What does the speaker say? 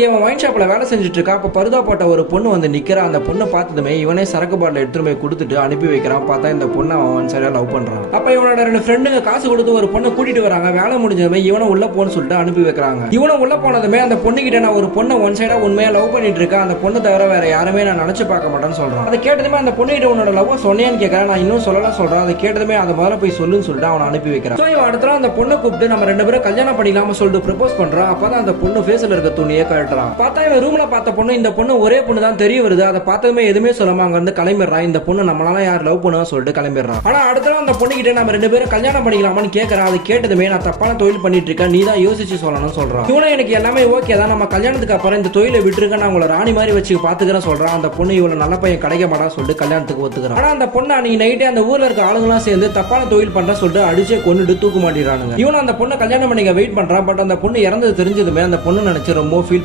இவன் ஒயின் ஷாப்ல வேலை செஞ்சுட்டு இருக்கா. அப்ப பருதா போட்ட ஒரு பொண்ணு வந்து நிக்கிறா. அந்த பொண்ணை பார்த்ததுமே இவனே சரக்கு பாட்டில் எடுத்துட்டு போய் கொடுத்துட்டு அனுப்பி வைக்கிறான். பார்த்தா இந்த பொண்ணை அவன் சரியா லவ் பண்றான். அப்ப இவனோட 2 ஃப்ரெண்டுங்க காசு கொடுத்து ஒரு பொண்ணை கூட்டிட்டு வராங்க. வேலை முடிஞ்சதுமே இவனை உள்ள போன்னு சொல்லிட்டு அனுப்பி வைக்கிறாங்க. இவனை உள்ள போனதுமே அந்த பொண்ணு கிட்ட நான் ஒரு பொண்ணை ஒன் சைடா உண்மையா லவ் பண்ணிட்டு இருக்கேன், அந்த பொண்ணு தவிர வேற யாருமே நான் நினைச்சு பார்க்க மாட்டேன்னு சொல்றான். அதை கேட்டதுமே அந்த பொண்ணு கிட்ட உன்னோட லவ் சொன்னேன்னு கேட்கறான். நான் இன்னும் சொல்லலாம் சொல்றான். அதை கேட்டதுமே அதை முதல்ல போய் சொல்லுன்னு சொல்லிட்டு அவனை அனுப்பி வைக்கிறான். ஸோ இவன் அடுத்த அந்த பொண்ணை கூப்பிட்டு நம்ம 2 பேரும் கல்யாணம் பண்ணிக்கலாம சொல்லிட்டு ப்ரப்போஸ் பண்றான். அப்பதான் அந்த பொண்ணு ஃபேஸ்ல இருக்க துணியை கழட்டுறான். பார்த்தா இவன் ரூம்ல பார்த்த பொண்ணு இந்த பொண்ணு ஒரே பொண்ணு தான் தெரிய வருது. அதை பார்த்ததுமே எதுவுமே சொல்லாம அங்க இருந்து கிளம்பிடுறான். இந்த பொண்ணு நம்மளால யார் லவ் பண்ணுவா சொல்லிட்டு கிளம்பிடுறான். ஆனா அடுத்த அந்த பொண்ணு கிட்ட நம்ம 2 பேரும் கல்யாணம் பண்ணிக்கலாமான்னு கேட்கறான். அதை கேட்டதுமே நான் தப்பான தொழில் பண்ணிட்டு இருக்கேன், நீ தான் யோசிச்சு சொல்லணும்னு சொல்றான். இவனும் எனக்கு எல்லாமே ஓகே தான், நம்ம கல்யாணத்துக்கு அப்புறம் இந்த தொழிலை விட்டுருக்க, நான் உங்களை ராணி மாதிரி வச்சு பாத்துக்கிறேன் சொல்றான். அந்த பொண்ணு இவ்வளவு நல்ல பையன் கிடைக்க மாட்டா சொல்லிட்டு கல்யாணத்துக்கு ஒத்துக்கிறான். ஆனா அந்த பொண்ணு அன்னைக்கு நைட்டே அந்த ஊர்ல இருக்க ஆளுங்களாம் சேர்ந்து தப்பான தொழில் பண்ற சொல்லிட்டு அடிச்சே கொண்டுட்டு தூக்கு மாட்டிடுறானுங்க. இவனும் அந்த பொண்ணை கல்யாணம் பண்ணிக்க வெயிட் பண்றான். பட் அந்த பொண்ணு இறந்தது தெரிஞ்சதுமே அந்த பொண்ணு நினைச்சு ரொம்ப ஃபீல்